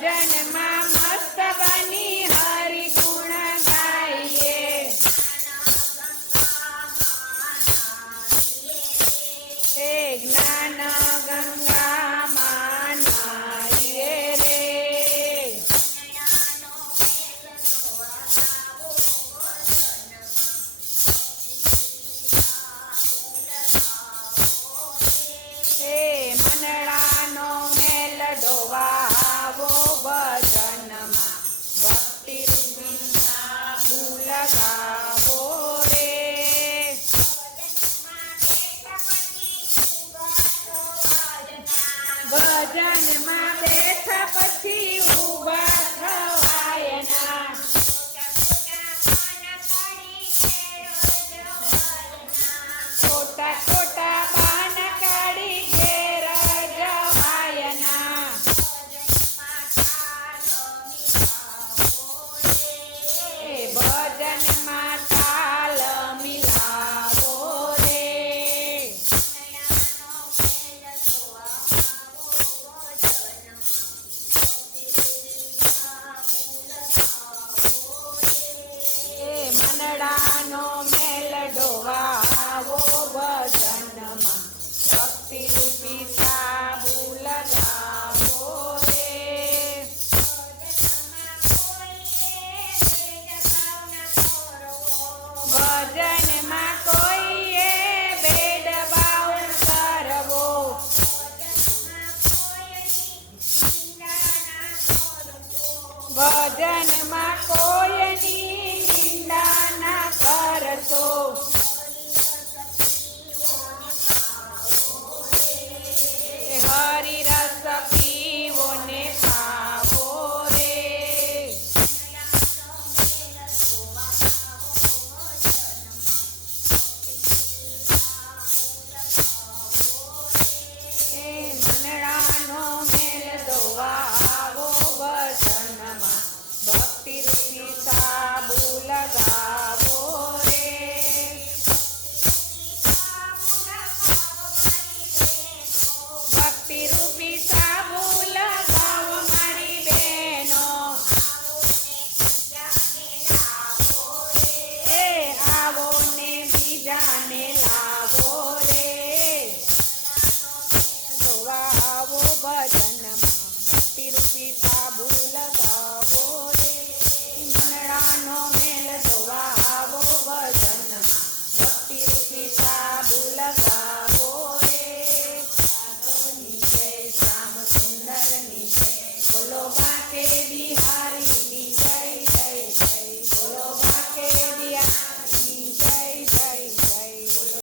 ભજનમાં મસ્ત બની હરિ ગુણ ગાઈએ. હે જ્ઞાન ગંગામાં નાહીએ રે. હે મનડાનો મેલ ડોવાવો ભજનમાં ભક્તિ રૂપી સાબુ લગાવો રે. ભજનમાં બેઠા પછી ઊભા થવાયના. ખોટા ખોટા બાન કાઢી ઘેર જવાયના. એ ભજનમાં તાલ મિલાવો રે. એ મનડાનો મેલ ડોવાવો ભજનમાં ભક્તિ રૂપી સાબુ લગાવો રે. ભજનમાં કોઈએ ભેદભાવ કરવો. ભજનમાં કોઈની